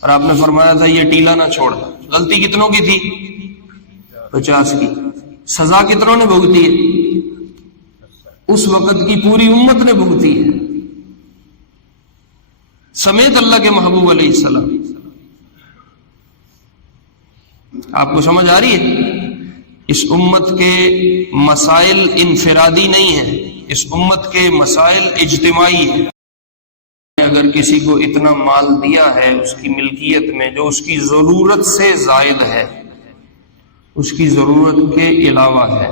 اور آپ نے فرمایا تھا یہ ٹیلا نہ چھوڑ. غلطی کتنوں کی تھی؟ 50 کی. سزا کتنوں نے بھگتی ہے؟ اس وقت کی پوری امت نے بھگتی ہے سمیت اللہ کے محبوب علیہ السلام. آپ کو سمجھ آ رہی ہے؟ اس امت کے مسائل انفرادی نہیں ہیں، اس امت کے مسائل اجتماعی ہیں. اگر کسی کو اتنا مال دیا ہے اس کی ملکیت میں جو اس کی ضرورت سے زائد ہے، اس کی ضرورت کے علاوہ ہے،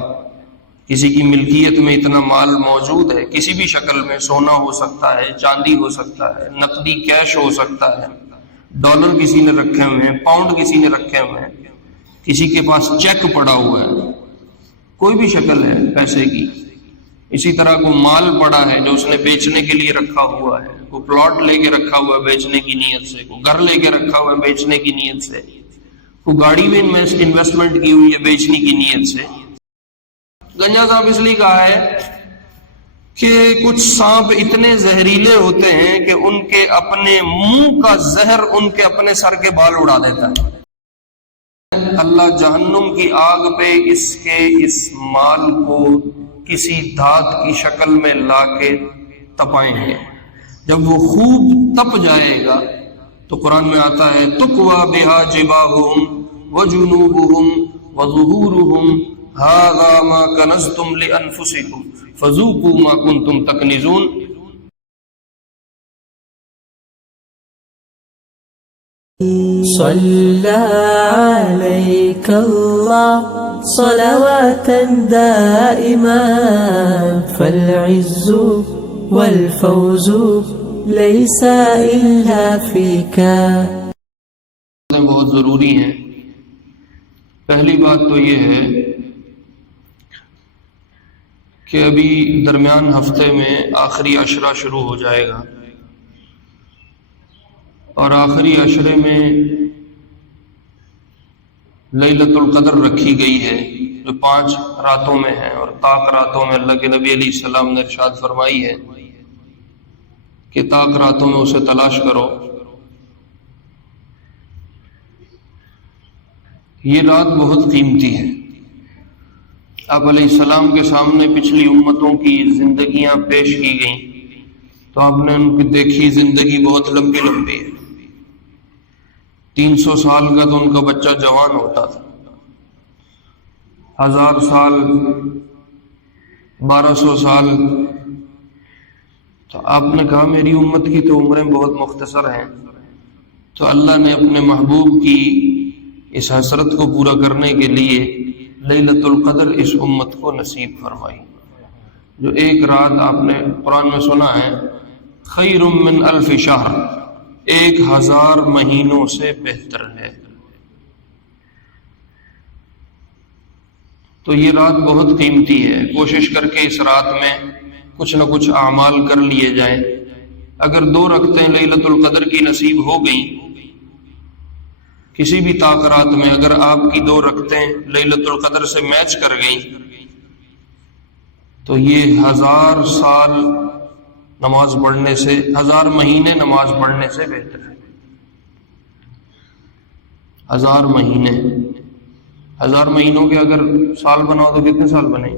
کسی کی ملکیت میں اتنا مال موجود ہے، کسی بھی شکل میں، سونا ہو سکتا ہے، چاندی ہو سکتا ہے، نقدی کیش ہو سکتا ہے، ڈالر کسی نے رکھے ہوئے ہیں، پاؤنڈ کسی نے رکھے ہوئے ہیں، کسی کے پاس چیک پڑا ہوا ہے، کوئی بھی شکل ہے پیسے کی. اسی طرح کو مال پڑا ہے جو اس نے بیچنے کے لیے رکھا ہوا ہے، کو پلاٹ لے کے رکھا ہوا ہے بیچنے کی نیت سے، کو گھر لے کے رکھا ہوا ہے بیچنے کی نیت سے، کو گاڑی میں انویسٹمنٹ کی ہوئی ہے بیچنے کی نیت سے. گنجا صاحب اس لیے کہا ہے کہ کچھ سانپ اتنے زہریلے ہوتے ہیں کہ ان کے اپنے منہ کا زہر ان کے اپنے سر کے بال اڑا دیتا ہے. اللہ جہنم کی آگ پہ اس مال کو کسی دھات کی شکل میں لا کے تپائیں گے. جب وہ خوب تپ جائے گا تو قرآن میں آتا ہے تقوی بہا جباہہم وجنوبہم وظہورہم ھذا ما کنزتم لانفسکم فذوقوا ما کنتم تکنزون. صلى عليك الله صلوات دائما فالعز والفوز ليس إلا فيك. بہت ضروری ہیں. پہلی بات تو یہ ہے کہ ابھی درمیان ہفتے میں آخری عشرہ شروع ہو جائے گا، اور آخری عشرے میں لیلۃ القدر رکھی گئی ہے جو 5 راتوں میں ہے، اور طاق راتوں میں اللہ کے نبی علیہ السلام نے ارشاد فرمائی ہے کہ طاق راتوں میں اسے تلاش کرو. یہ رات بہت قیمتی ہے. آپ علیہ السلام کے سامنے پچھلی امتوں کی زندگیاں پیش کی گئیں تو آپ نے ان کی دیکھی زندگی بہت لمبی لمبی ہے. 300 سال کا تو ان کا بچہ جوان ہوتا تھا، 1000 سال، 1200 سال. تو آپ نے کہا میری امت کی تو عمریں بہت مختصر ہیں، تو اللہ نے اپنے محبوب کی اس حسرت کو پورا کرنے کے لیے لیلۃ القدر اس امت کو نصیب فرمائی، جو ایک رات آپ نے قرآن میں سنا ہے خیر من 1000 شہر، 1000 مہینوں سے بہتر ہے. تو یہ رات بہت قیمتی ہے. کوشش کر کے اس رات میں کچھ نہ کچھ اعمال کر لیے جائیں. اگر 2 رکعتیں لیلۃ القدر کی نصیب ہو گئیں کسی بھی طاق رات میں، اگر آپ کی 2 رکعتیں لیلۃ القدر سے میچ کر گئیں تو یہ 1000 سال نماز پڑھنے سے، 1000 مہینے نماز پڑھنے سے بہتر ہے. 1000 مہینے، 1000 مہینوں کے اگر سال بناؤ تو کتنے سال بنے؟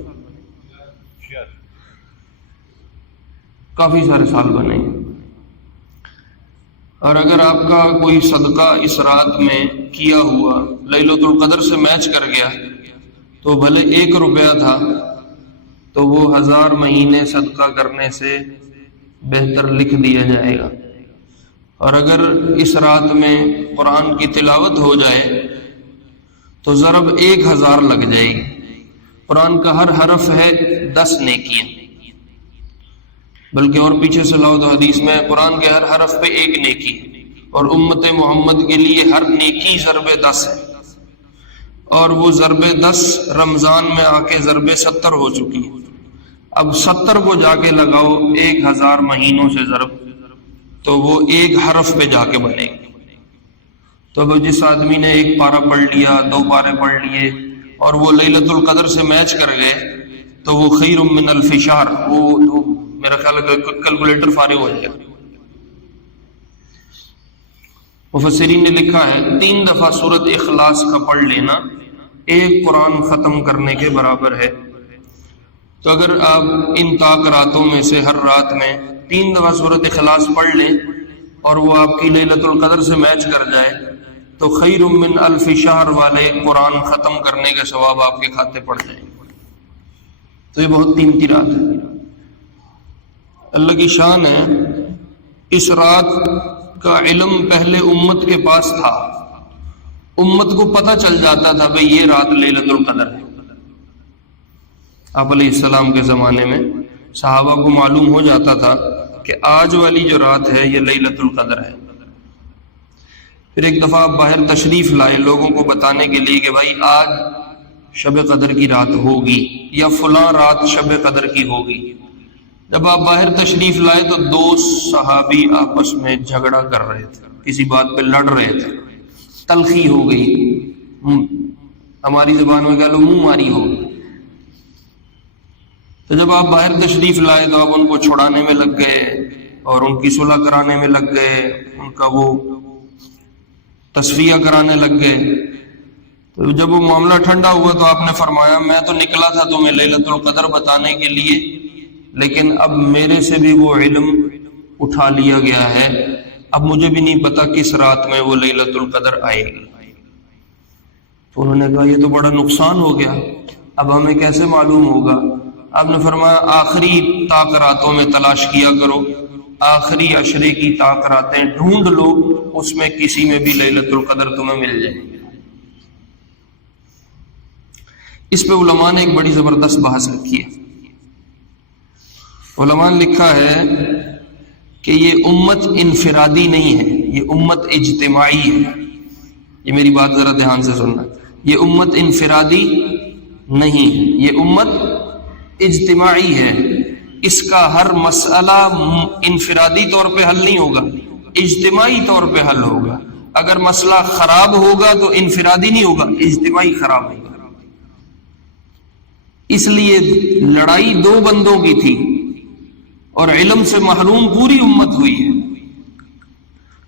کافی سارے سال بنے. اور اگر آپ کا کوئی صدقہ اس رات میں کیا ہوا لیلۃ القدر سے میچ کر گیا تو بھلے 1 روپیہ تھا تو وہ 1000 مہینے صدقہ کرنے سے بہتر لکھ دیا جائے گا. اور اگر اس رات میں قرآن کی تلاوت ہو جائے تو ضرب 1000 لگ جائے گی. قرآن کا ہر حرف ہے 10 نیکیاں، بلکہ اور پیچھے سے لاؤ تو حدیث میں قرآن کے ہر حرف پہ 1 نیکی ہے، اور امت محمد کے لیے ہر نیکی ضرب 10 ہے، اور وہ ضرب 10 رمضان میں آ کے ضرب 70 ہو چکی ہے. اب 70 کو جا کے لگاؤ 1000 مہینوں سے ضرب، تو وہ 1 حرف پہ جا کے بنے گی. تو اب جس آدمی نے 1 پارہ پڑھ لیا، 2 پارے پڑھ لیے اور وہ لیلۃ القدر سے میچ کر گئے تو وہ خیر من 1000 شہر، وہ تو میرا خیال ہے کیلکولیٹر فارغ ہو جائے گا. مفسرین نے لکھا ہے 3 دفعہ سورۃ اخلاص کا پڑھ لینا ایک قرآن ختم کرنے کے برابر ہے۔ تو اگر آپ ان طاق راتوں میں سے ہر رات میں 3 دفعہ سورۃ اخلاص پڑھ لیں اور وہ آپ کی لیلۃ القدر سے میچ کر جائے تو خیر من الف شہر والے قرآن ختم کرنے کا ثواب آپ کے کھاتے پڑ جائے گا۔ تو یہ بہت قیمتی رات ہے، اللہ کی شان ہے۔ اس رات کا علم پہلے امت کے پاس تھا، امت کو پتہ چل جاتا تھا بھئی یہ رات لیلۃ القدر ہے۔ آپ علیہ السلام کے زمانے میں صحابہ کو معلوم ہو جاتا تھا کہ آج والی جو رات ہے یہ لیلۃ القدر ہے۔ پھر ایک دفعہ آپ باہر تشریف لائے لوگوں کو بتانے کے لیے کہ بھائی آج شب قدر کی رات ہوگی یا فلاں رات شب قدر کی ہوگی۔ جب آپ باہر تشریف لائے تو 2 صحابی آپس میں جھگڑا کر رہے تھے، کسی بات پہ لڑ رہے تھے، تلخی ہو گئی، ہماری زبان میں کہہ لو منہ ماری ہو گئی۔ تو جب آپ باہر تشریف لائے تو آپ ان کو چھڑانے میں لگ گئے اور ان کی صلح کرانے میں لگ گئے، ان کا وہ تصفیہ کرانے لگ گئے۔ تو جب وہ معاملہ ٹھنڈا ہوا تو آپ نے فرمایا میں تو نکلا تھا تمہیں لیلۃ القدر بتانے کے لیے، لیکن اب میرے سے بھی وہ علم اٹھا لیا گیا ہے، اب مجھے بھی نہیں پتا کس رات میں وہ لیلۃ القدر آئے گی۔ تو انہوں نے کہا یہ تو بڑا نقصان ہو گیا، اب ہمیں کیسے معلوم ہوگا؟ آپ نے فرمایا آخری طاق راتوں میں تلاش کیا کرو، آخری عشرے کی طاق راتیں ڈھونڈ لو، اس میں کسی میں بھی لیلۃ القدر تمہیں مل جائے گی۔ اس پہ علماء نے ایک بڑی زبردست بحث رکھی ہے۔ علماء نے لکھا ہے کہ یہ امت انفرادی نہیں ہے، یہ امت اجتماعی ہے۔ یہ میری بات ذرا دھیان سے سننا، یہ امت انفرادی نہیں ہے، یہ امت اجتماعی ہے۔ اس کا ہر مسئلہ انفرادی طور پہ حل نہیں ہوگا، اجتماعی طور پہ حل ہوگا۔ اگر مسئلہ خراب ہوگا تو انفرادی نہیں ہوگا، اجتماعی خراب ہوگا۔ اس لیے لڑائی 2 بندوں کی تھی اور علم سے محروم پوری امت ہوئی ہے۔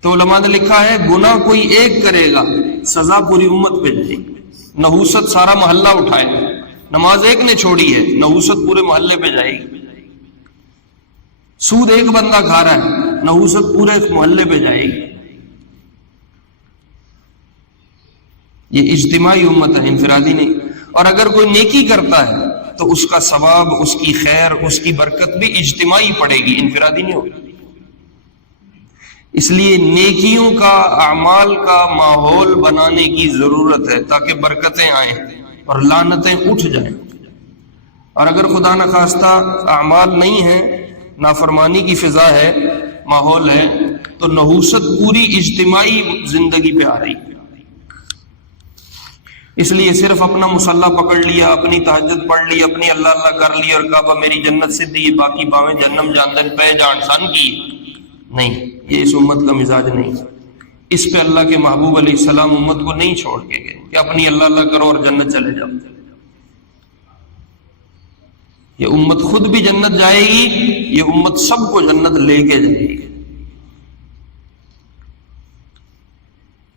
تو علماء نے لکھا ہے گناہ کوئی ایک کرے گا، سزا پوری امت پہ جائے گی۔ نحوست سارا محلہ اٹھائے، نماز ایک نے چھوڑی ہے، نحوست پورے محلے پہ جائے گی۔ سود ایک بندہ کھا رہا ہے، نحوست پورے محلے پہ جائے گی۔ یہ اجتماعی امت ہے، انفرادی نہیں۔ اور اگر کوئی نیکی کرتا ہے تو اس کا ثواب، اس کی خیر، اس کی برکت بھی اجتماعی پڑے گی، انفرادی نہیں ہوگی۔ اس لیے نیکیوں کا، اعمال کا ماحول بنانے کی ضرورت ہے تاکہ برکتیں آئیں اور لعنتیں اٹھ جائیں۔ اور اگر خدا نخواستہ اعمال نہیں ہیں، نافرمانی کی فضا ہے، ماحول ہے، تو نحوست پوری اجتماعی زندگی پہ آ رہی ہے۔ اس لیے صرف اپنا مصلح پکڑ لیا، اپنی تہجد پڑھ لی، اپنی اللہ اللہ کر لی اور کہا میری جنت سدھی، باقی باویں جہنم جاندن پہ جان سن کی، نہیں، یہ اس امت کا مزاج نہیں۔ اس پہ اللہ کے محبوب علیہ السلام امت کو نہیں چھوڑ کے گئے کہ اپنی اللہ اللہ کرو اور جنت چلے جاؤ۔ یہ امت خود بھی جنت جائے گی، یہ امت سب کو جنت لے کے جائے گی۔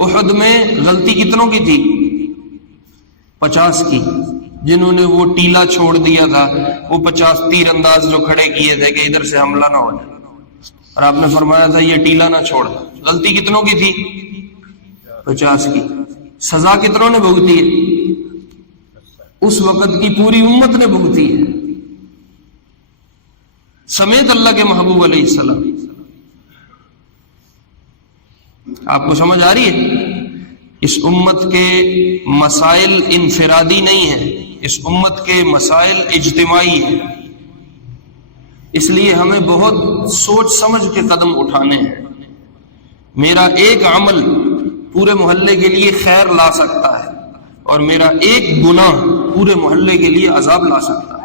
احد میں غلطی کتنوں کی تھی؟ 50 کی، جنہوں نے وہ ٹیلا چھوڑ دیا تھا، وہ 50 تیر انداز جو کھڑے کیے تھے کہ ادھر سے حملہ نہ ہو جائے، اور آپ نے فرمایا تھا یہ ٹیلا نہ چھوڑ۔ غلطی کتنوں کی تھی؟ 50 کی۔ سزا کتنوں نے بھگتی ہے؟ اس وقت کی پوری امت نے بھگتی ہے، سمیت اللہ کے محبوب علیہ السلام۔ آپ کو سمجھ آ رہی ہے؟ اس امت کے مسائل انفرادی نہیں ہیں، اس امت کے مسائل اجتماعی ہیں۔ اس لیے ہمیں بہت سوچ سمجھ کے قدم اٹھانے ہیں۔ میرا ایک عمل پورے محلے کے لیے خیر لا سکتا ہے اور میرا ایک گناہ پورے محلے کے لیے عذاب لا سکتا ہے۔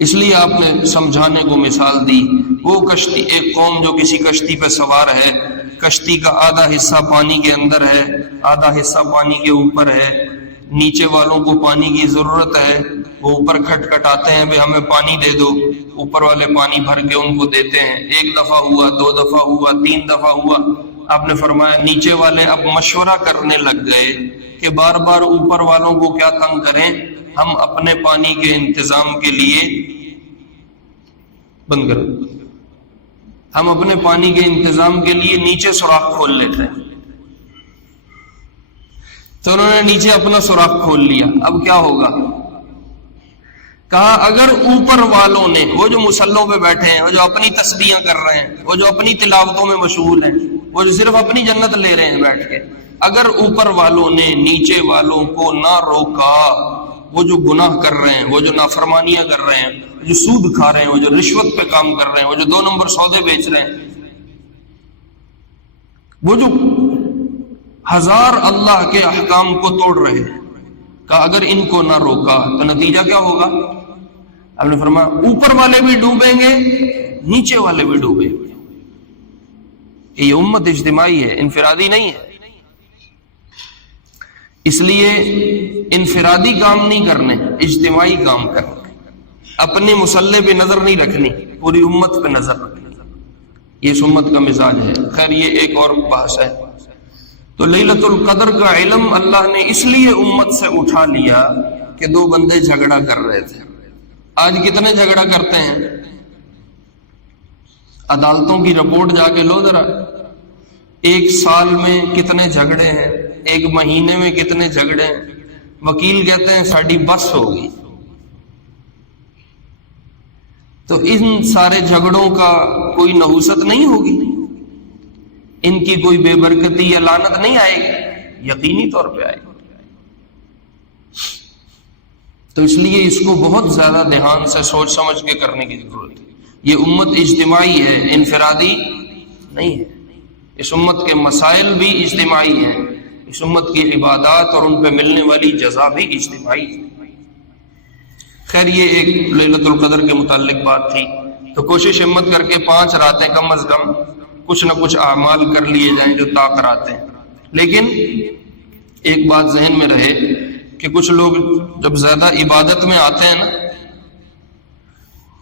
اس لیے آپ نے سمجھانے کو مثال دی، وہ کشتی، ایک قوم جو کسی کشتی پہ سوار ہے، کشتی کا آدھا حصہ پانی کے اندر ہے، آدھا حصہ پانی کے اوپر ہے، نیچے والوں کو پانی کی ضرورت ہے، وہ اوپر کھٹکھٹاتے ہیں بھائی ہمیں پانی دے دو، اوپر والے پانی بھر کے ان کو دیتے ہیں، 1 دفعہ ہوا، 2 دفعہ ہوا، 3 دفعہ ہوا، آپ نے فرمایا نیچے والے اب مشورہ کرنے لگ گئے کہ بار بار اوپر والوں کو کیا تنگ کریں، ہم اپنے پانی کے انتظام کے لیے بند کریں، ہم اپنے پانی کے انتظام کے لیے نیچے سوراخ کھول لیتے ہیں۔ تو انہوں نے نیچے اپنا سوراخ کھول لیا۔ اب کیا ہوگا؟ کہا اگر اوپر والوں نے، وہ جو مصلوں پہ بیٹھے ہیں، وہ جو اپنی تسبیحاں کر رہے ہیں، وہ جو اپنی تلاوتوں میں مشغول ہیں، وہ جو صرف اپنی جنت لے رہے ہیں بیٹھ کے، اگر اوپر والوں نے نیچے والوں کو نہ روکا، وہ جو گناہ کر رہے ہیں، وہ جو نافرمانیاں کر رہے ہیں، جو سود کھا رہے ہیں، وہ جو رشوت پہ کام کر رہے ہیں، وہ جو 2 نمبر سودے بیچ رہے ہیں، وہ جو 1000 اللہ کے احکام کو توڑ رہے ہیں، کہ اگر ان کو نہ روکا تو نتیجہ کیا ہوگا؟ آپ نے فرمایا اوپر والے بھی ڈوبیں گے، نیچے والے بھی ڈوبیں گے۔ یہ امت اجتماعی ہے، انفرادی نہیں ہے۔ اس لیے انفرادی کام نہیں کرنے، اجتماعی کام کرنے، اپنے مسلح پہ نظر نہیں رکھنی، پوری امت پہ نظر رکھنی، یہ اس امت کا مزاج ہے۔ خیر یہ ایک اور بحث ہے۔ تو لیلۃ القدر کا علم اللہ نے اس لیے امت سے اٹھا لیا کہ 2 بندے جھگڑا کر رہے تھے۔ آج کتنے جھگڑا کرتے ہیں؟ عدالتوں کی رپورٹ جا کے لو ذرا، 1 سال میں کتنے جھگڑے ہیں، 1 مہینے میں کتنے جھگڑے ہیں۔ وکیل کہتے ہیں ساڑی بس ہوگی۔ تو ان سارے جھگڑوں کا کوئی نحوست نہیں ہوگی، ان کی کوئی بے برکتی یا لعنت نہیں آئے گی، یقینی طور پہ آئے گی۔ تو اس لیے اس کو بہت زیادہ دھیان سے سوچ سمجھ کے کرنے کی ضرورت ہے۔ یہ امت اجتماعی ہے، انفرادی نہیں ہے۔ اس امت کے مسائل بھی اجتماعی ہیں، اس امت کی عبادات اور ان پہ ملنے والی جزا بھی اجتماعی ہے۔ خیر یہ ایک لیلۃ القدر کے متعلق بات تھی۔ تو کوشش ہمت کر کے 5 راتیں کم از کم کچھ نہ کچھ اعمال کر لیے جائیں جو طاق راتیں۔ لیکن ایک بات ذہن میں رہے کہ کچھ لوگ جب زیادہ عبادت میں آتے ہیں نا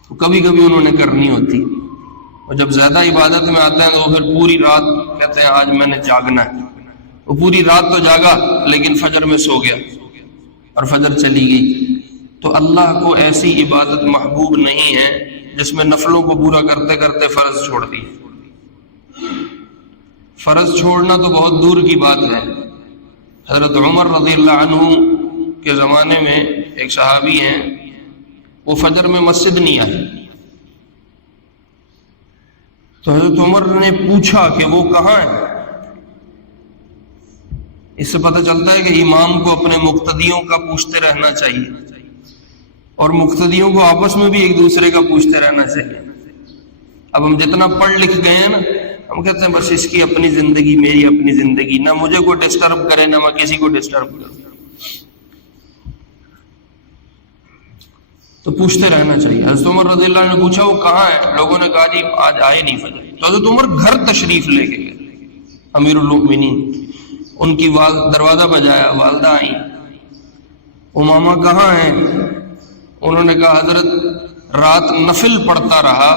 تو کبھی کبھی انہوں نے کرنی ہوتی، اور جب زیادہ عبادت میں آتے ہیں تو پھر پوری رات کہتے ہیں آج میں نے جاگنا ہے۔ وہ پوری رات تو جاگا لیکن فجر میں سو گیا اور فجر چلی گئی۔ تو اللہ کو ایسی عبادت محبوب نہیں ہے جس میں نفلوں کو پورا کرتے کرتے فرض چھوڑ دی۔ فرض چھوڑنا تو بہت دور کی بات ہے۔ حضرت عمر رضی اللہ عنہ کے زمانے میں ایک صحابی ہیں، وہ فجر میں مسجد نہیں آئے، تو حضرت عمر نے پوچھا کہ وہ کہاں ہے۔ اس سے پتہ چلتا ہے کہ امام کو اپنے مقتدیوں کا پوچھتے رہنا چاہیے، اور مقتدیوں کو آپس میں بھی ایک دوسرے کا پوچھتے رہنا چاہیے۔ اب ہم جتنا پڑھ لکھ گئے ہیں نا، ہم کہتے ہیں بس اس کی اپنی زندگی، میری اپنی زندگی، نہ مجھے کوئی ڈسٹرب کرے نہ میں کسی کو ڈسٹرب کروں۔ تو پوچھتے رہنا چاہیے۔ حضرت عمر رضی اللہ عنہ نے پوچھا وہ کہاں ہے؟ لوگوں نے کہا جی آج آئے نہیں فجر۔ تو حضرت عمر گھر تشریف لے کے گئے، امیر المؤمنین، ان کی دروازہ بجایا، والدہ آئیں، امامہ کہاں ہیں؟ انہوں نے کہا حضرت رات نفل پڑھتا رہا،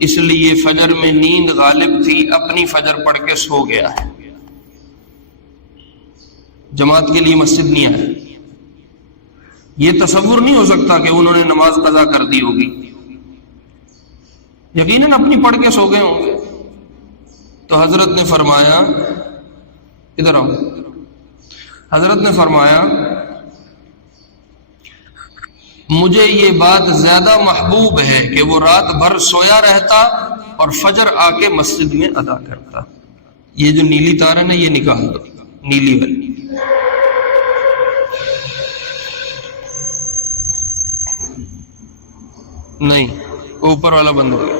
اس لیے فجر میں نیند غالب تھی، اپنی فجر پڑھ کے سو گیا ہے، جماعت کے لیے مسجد نہیں آیا۔ یہ تصور نہیں ہو سکتا کہ انہوں نے نماز قضا کر دی ہوگی، یقیناً اپنی پڑھ کے سو گئے ہوں گے۔ تو حضرت نے فرمایا، ادھر آؤ، حضرت نے فرمایا مجھے یہ بات زیادہ محبوب ہے کہ وہ رات بھر سویا رہتا اور فجر آ کے مسجد میں ادا کرتا۔ یہ جو نیلی تار ہے نا یہ نکال دو، نیلی والی۔ نہیں، اوپر والا بند ہو گیا۔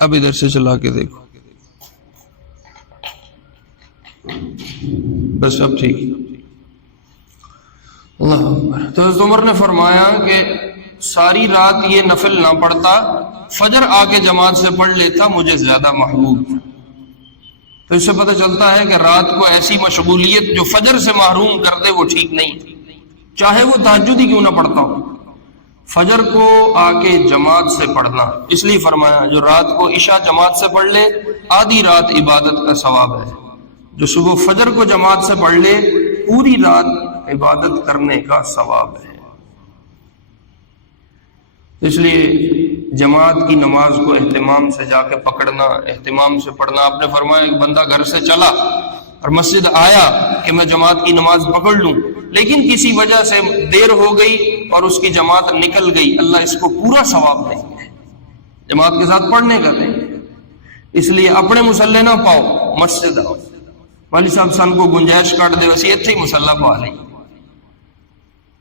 اب ادھر سے چلا کے دیکھو، بس اب ٹھیک۔ اللہ اکبر۔ تو حضرت عمر نے فرمایا کہ ساری رات یہ نفل نہ پڑھتا، فجر آ کے جماعت سے پڑھ لیتا، مجھے زیادہ محبوب تھا۔ تو اس سے پتہ چلتا ہے کہ رات کو ایسی مشغولیت جو فجر سے محروم کر دے وہ ٹھیک نہیں، چاہے وہ تہجد ہی کیوں نہ پڑھتا ہو۔ فجر کو آ کے جماعت سے پڑھنا، اس لیے فرمایا جو رات کو عشاء جماعت سے پڑھ لے آدھی رات عبادت کا ثواب ہے، جو صبح فجر کو جماعت سے پڑھ لے پوری رات عبادت کرنے کا ثواب ہے۔ اس لیے جماعت کی نماز کو اہتمام سے جا کے پکڑنا، اہتمام سے پڑھنا۔ آپ نے فرمایا ایک بندہ گھر سے چلا اور مسجد آیا کہ میں جماعت کی نماز پکڑ لوں، لیکن کسی وجہ سے دیر ہو گئی اور اس کی جماعت نکل گئی، اللہ اس کو پورا ثواب دیں گے، جماعت کے ساتھ پڑھنے کا دیں گے۔ اس لیے اپنے مسلح نہ پاؤ، مسجد آؤ، والی صاحب سن کو گنجائش کاٹ دے ویسے اتنے ہی مسلح پا لیں،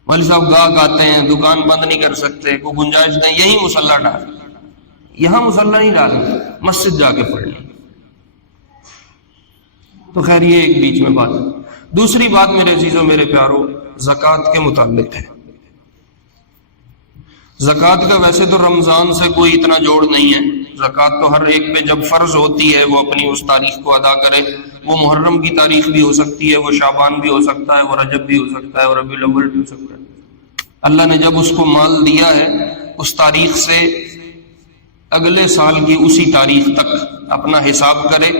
والی صاحب گاہک آتے ہیں دکان بند نہیں کر سکتے، کوئی گنجائش دیں، یہی مسلح ڈال، یہاں مسلح نہیں ڈالیں، مسجد جا کے پڑھ لیں۔ تو خیر یہ ایک بیچ میں بات ہے۔ دوسری بات میرے عزیزوں میرے پیاروں زکوٰۃ کے متعلق ہے۔ زکوٰۃ کا ویسے تو رمضان سے کوئی اتنا جوڑ نہیں ہے، زکوٰۃ تو ہر ایک پہ جب فرض ہوتی ہے وہ اپنی اس تاریخ کو ادا کرے، وہ محرم کی تاریخ بھی ہو سکتی ہے، وہ شعبان بھی ہو سکتا ہے، وہ رجب بھی ہو سکتا ہے، اور ربیع الاول بھی ہو سکتا ہے۔ اللہ نے جب اس کو مال دیا ہے اس تاریخ سے اگلے سال کی اسی تاریخ تک اپنا حساب کرے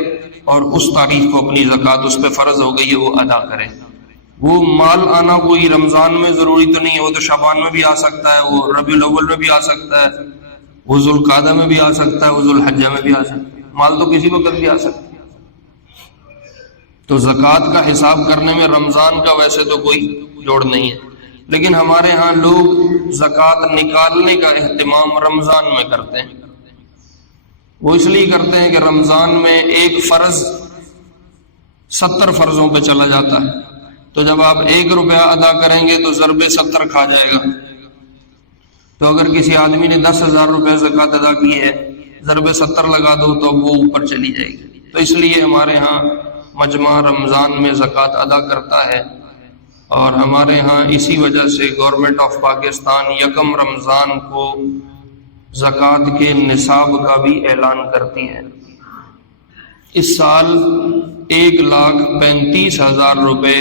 اور اس تاریخ کو اپنی زکوٰۃ اس پہ فرض ہو گئی ہے وہ ادا کرے۔ وہ مال آنا کوئی رمضان میں ضروری تو نہیں ہے، وہ تو شعبان میں بھی آ سکتا ہے، وہ ربیع الاول میں بھی آ سکتا ہے، وہ ذوالقعدہ میں بھی آ سکتا ہے، وہ ذوالحجہ میں بھی آ سکتا ہے، مال تو کسی وقت بھی آ سکتا ہے۔ تو زکوٰۃ کا حساب کرنے میں رمضان کا ویسے تو کوئی جوڑ نہیں ہے، لیکن ہمارے ہاں لوگ زکوٰۃ نکالنے کا اہتمام رمضان میں کرتے ہیں۔ وہ اس لیے کرتے ہیں کہ رمضان میں ایک فرض 70 فرضوں پہ چلا جاتا ہے، تو جب آپ 1 روپیہ ادا کریں گے تو ضرب 70 کھا جائے گا۔ تو اگر کسی آدمی نے 10,000 روپے زکوٰۃ ادا کی ہے، ضرب 70 لگا دو تو وہ اوپر چلی جائے گی۔ تو اس لیے ہمارے ہاں مجمع رمضان میں زکوٰۃ ادا کرتا ہے، اور ہمارے ہاں اسی وجہ سے گورنمنٹ آف پاکستان 1 رمضان کو زکوٰۃ کے نصاب کا بھی اعلان کرتی ہے۔ اس سال 1,35,000 روپے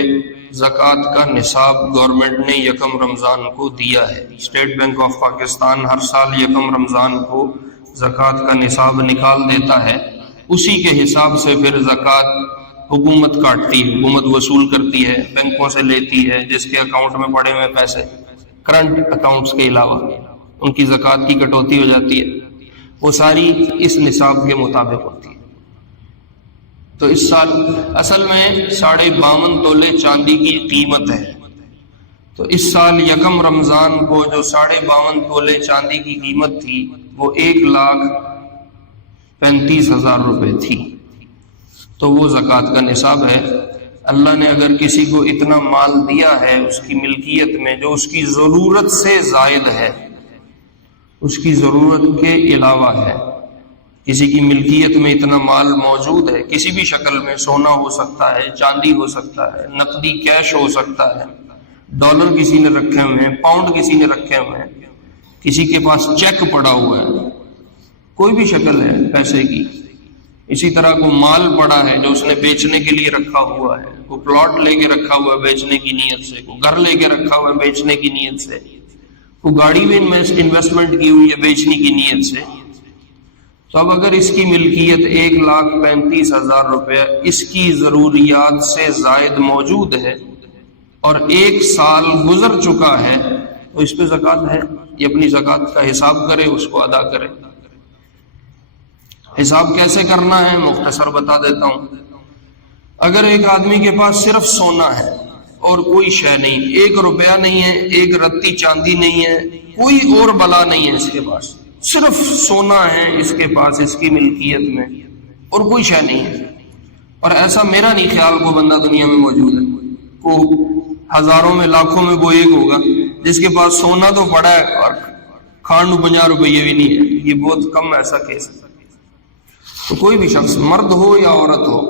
زکوٰۃ کا نصاب گورنمنٹ نے 1 رمضان کو دیا ہے۔ اسٹیٹ بینک آف پاکستان ہر سال 1 رمضان کو زکوٰۃ کا نصاب نکال دیتا ہے، اسی کے حساب سے پھر زکوٰۃ حکومت کاٹتی ہے، حکومت وصول کرتی ہے، بینکوں سے لیتی ہے، جس کے اکاؤنٹ میں پڑے ہوئے پیسے کرنٹ اکاؤنٹس کے علاوہ ان کی زکوٰۃ کی کٹوتی ہو جاتی ہے، وہ ساری اس نصاب کے مطابق ہوتی ہے۔ تو اس سال اصل میں 52.5 تولے چاندی کی قیمت ہے، تو اس سال 1 رمضان کو جو 52.5 تولے چاندی کی قیمت تھی وہ 1,35,000 روپے تھی، تو وہ زکوٰۃ کا نصاب ہے۔ اللہ نے اگر کسی کو اتنا مال دیا ہے اس کی ملکیت میں جو اس کی ضرورت سے زائد ہے، اس کی ضرورت کے علاوہ ہے، کسی کی ملکیت میں اتنا مال موجود ہے، کسی بھی شکل میں، سونا ہو سکتا ہے، چاندی ہو سکتا ہے، نقدی کیش ہو سکتا ہے، ڈالر کسی نے رکھے ہوئے ہیں، پاؤنڈ کسی نے رکھے ہوئے ہیں، کسی کے پاس چیک پڑا ہوا ہے، کوئی بھی شکل ہے پیسے کی، اسی طرح کو مال پڑا ہے جو اس نے بیچنے کے لیے رکھا ہوا ہے، کوئی پلاٹ لے کے رکھا ہوا ہے بیچنے کی نیت سے، کوئی گھر لے کے رکھا ہوا ہے بیچنے کی نیت سے، کوئی گاڑی بھی انویسٹمنٹ کی ہوئی ہے بیچنے کی نیت سے، تو اب اگر اس کی ملکیت 1,35,000 روپے اس کی ضروریات سے زائد موجود ہے اور 1 سال گزر چکا ہے تو اس پہ زکوٰۃ ہے، یہ اپنی زکوٰۃ کا حساب کرے، اس کو ادا کرے۔ حساب کیسے کرنا ہے مختصر بتا دیتا ہوں۔ اگر ایک آدمی کے پاس صرف سونا ہے اور کوئی شے نہیں، 1 روپیہ نہیں ہے، 1 رتی چاندی نہیں ہے، کوئی اور بلا نہیں ہے اس کے پاس، صرف سونا ہے اس کے پاس اس کی ملکیت میں اور کوئی شے نہیں ہے، اور ایسا میرا نہیں خیال کو بندہ دنیا میں موجود ہے، کو ہزاروں میں لاکھوں میں کوئی ایک ہوگا جس کے پاس سونا تو پڑا ہے اور کھانڈ 50 روپیے بھی نہیں ہے، یہ بہت کم ایسا کیس ہے۔ تو کوئی بھی شخص مرد ہو یا عورت ہو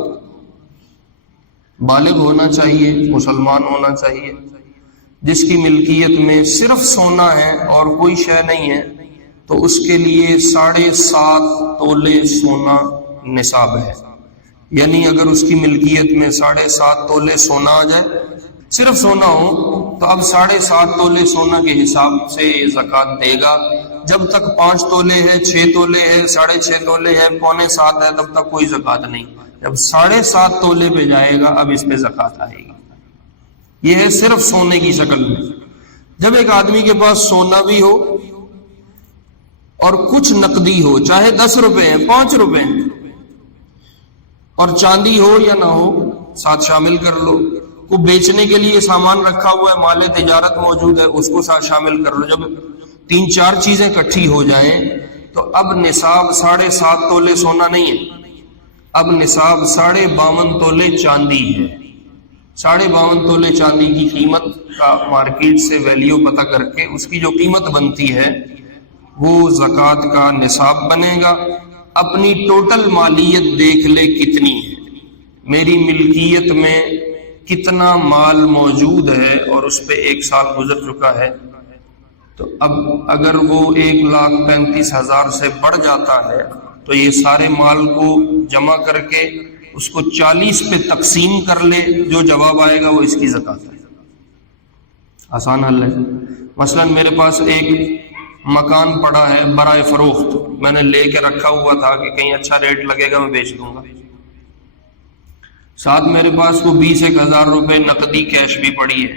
بالغ ہونا چاہیے، مسلمان ہونا چاہیے، جس کی ملکیت میں صرف سونا ہے اور کوئی شے نہیں ہے تو اس کے لیے 7.5 تولے سونا نصاب ہے۔ یعنی اگر اس کی ملکیت میں 7.5 تولے سونا آ جائے، صرف سونا ہو، تو اب 7.5 تولے سونا کے حساب سے یہ زکوٰۃ دے گا۔ جب تک 5 تولے ہے، 6 تولے ہے، 6.5 تولے ہے، 6.25 ہے، تب تک کوئی زکوٰۃ نہیں۔ جب 7.5 تولے پہ جائے گا اب اس پہ زکوٰۃ آئے گی۔ یہ ہے صرف سونے کی شکل میں۔ جب ایک آدمی کے پاس سونا بھی ہو اور کچھ نقدی ہو، چاہے 10 روپے ہیں، 5 روپے ہیں، اور چاندی ہو یا نہ ہو، ساتھ شامل کر لو۔ کو بیچنے کے لیے سامان رکھا ہوا ہے، مال تجارت موجود ہے، اس کو ساتھ شامل کر لو۔ جب 3-4 چیزیں اکٹھی ہو جائیں تو اب نصاب 7.5 تولے سونا نہیں ہے، اب نصاب 52.5 تولے چاندی ہے۔ 52.5 تولے چاندی کی قیمت کا مارکیٹ سے ویلیو پتہ کر کے اس کی جو قیمت بنتی ہے وہ زکوٰۃ کا نصاب بنے گا۔ اپنی ٹوٹل مالیت دیکھ لے کتنی ہے، میری ملکیت میں کتنا مال موجود ہے اور اس پہ 1 سال گزر چکا ہے، تو اب اگر وہ 1,35,000 سے بڑھ جاتا ہے تو یہ سارے مال کو جمع کر کے اس کو 40 پہ تقسیم کر لے، جو جواب آئے گا وہ اس کی زکوٰۃ ہے۔ آسان حل ہے۔ مثلا میرے پاس ایک مکان پڑا ہے برائے فروخت، میں نے لے کے رکھا ہوا تھا کہ کہیں اچھا ریٹ لگے گا میں بیچ دوں گا۔ ساتھ میرے پاس کو 20,000 روپے نقدی کیش بھی پڑی ہے،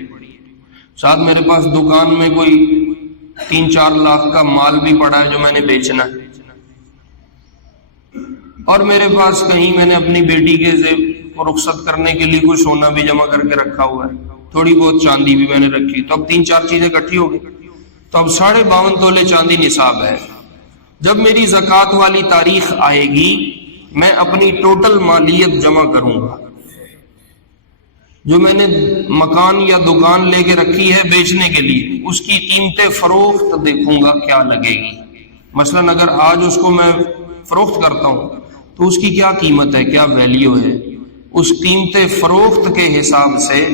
ساتھ میرے پاس دکان میں کوئی 3-4 لاکھ کا مال بھی پڑا ہے جو میں نے بیچنا ہے، اور میرے پاس کہیں میں نے اپنی بیٹی کے کو رخصت کرنے کے لیے کوئی سونا بھی جمع کر کے رکھا ہوا ہے، تھوڑی بہت چاندی بھی میں نے رکھی، تو اب 3-4 چیزیں اکٹھی ہو گئی، تو اب 52.5 تولے چاندی نصاب ہے۔ جب میری زکوٰۃ والی تاریخ آئے گی میں اپنی ٹوٹل مالیت جمع کروں گا، جو میں نے مکان یا دکان لے کے رکھی ہے بیچنے کے لیے، اس کی قیمت فروخت دیکھوں گا کیا لگے گی۔ مثلا اگر آج اس کو میں فروخت کرتا ہوں تو اس کی کیا قیمت ہے، کیا ویلیو ہے، اس قیمت فروخت کے حساب سے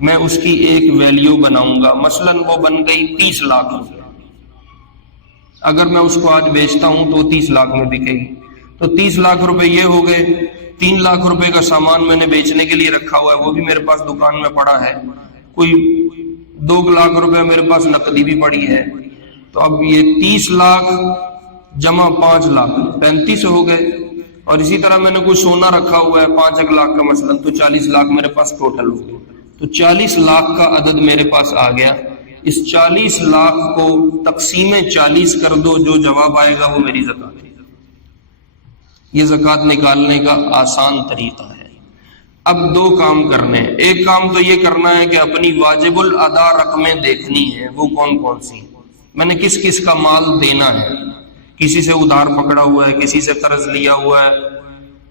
میں اس کی ایک ویلیو بناؤں گا۔ مثلا وہ بن گئی 30 لاکھ روپے، اگر میں اس کو آج بیچتا ہوں تو 30 لاکھ میں بکے گی، تو 30 لاکھ روپے یہ ہو گئے۔ 3 لاکھ روپے کا سامان میں نے بیچنے کے لیے رکھا ہوا ہے، وہ بھی میرے پاس دکان میں پڑا ہے، کوئی 2 لاکھ روپے میرے پاس نقدی بھی پڑی ہے، تو اب یہ 30 لاکھ جمع 5 لاکھ 35 ہو گئے، اور اسی طرح میں نے کوئی سونا رکھا ہوا ہے 5 لاکھ کا مثلا، تو 40 لاکھ میرے پاس ٹوٹل ہو گئے، تو 40 لاکھ کا عدد میرے پاس آ گیا۔ اس 40 لاکھ کو تقسیم 40 کر دو، جو جواب آئے گا وہ میری زکوٰۃ ہے۔ یہ زکوٰۃ نکالنے کا آسان طریقہ ہے۔ اب 2 کام کرنے ہیں۔ ایک کام تو یہ کرنا ہے کہ اپنی واجب الادا رقمیں دیکھنی ہیں، وہ کون کون سی ہیں، میں نے کس کس کا مال دینا ہے۔ کسی سے ادھار پکڑا ہوا ہے، کسی سے قرض لیا ہوا ہے،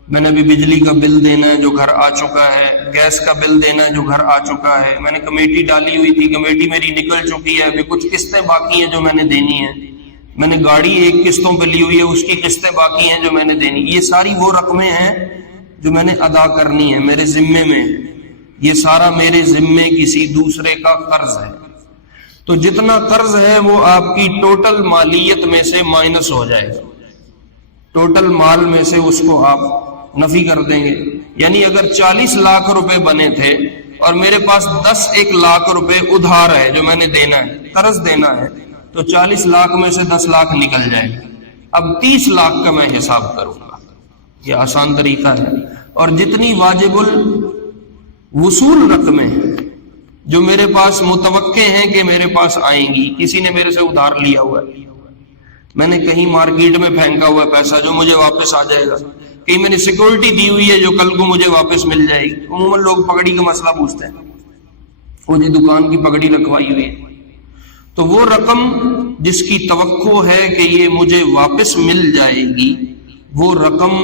میں نے بھی بجلی کا بل دینا ہے جو گھر آ چکا ہے، گیس کا بل دینا ہے جو گھر آ چکا ہے، میں نے کمیٹی ڈالی ہوئی تھی، کمیٹی میری نکل چکی ہے، ابھی کچھ قسطیں باقی ہیں جو میں نے دینی ہیں، میں نے گاڑی 1 قسطوں پہ لی ہوئی ہے، اس کی قسطیں باقی ہیں جو میں نے دینی۔ یہ ساری وہ رقمیں ہیں جو میں نے ادا کرنی ہے، میرے ذمے میں، یہ سارا میرے ذمے کسی دوسرے کا قرض ہے۔ تو جتنا قرض ہے وہ آپ کی ٹوٹل مالیت میں سے مائنس ہو جائے گا، ٹوٹل مال میں سے اس کو آپ نفی کر دیں گے۔ یعنی اگر 40 لاکھ روپے بنے تھے اور میرے پاس 1 لاکھ روپے ادھار ہے جو میں نے دینا ہے، قرض دینا ہے، تو 40 لاکھ میں سے 10 لاکھ نکل جائے گا۔ اب 30 لاکھ کا میں حساب کروں گا۔ یہ آسان طریقہ ہے۔ اور جتنی واجب الوصول رقمیں جو میرے پاس متوقع ہیں کہ میرے پاس آئیں گی، کسی نے میرے سے ادھار لیا ہوا ہے، میں نے کہیں مارکیٹ میں پھینکا ہوا ہے پیسہ جو مجھے واپس آ جائے گا، کہیں میں نے سیکورٹی دی ہوئی ہے جو کل کو مجھے واپس مل جائے گی۔ عموماً لوگ پگڑی کا مسئلہ پوچھتے ہیں، وہ جی دکان کی پگڑی رکھوائی ہوئی ہے، تو وہ رقم جس کی توقع ہے کہ یہ مجھے واپس مل جائے گی، وہ رقم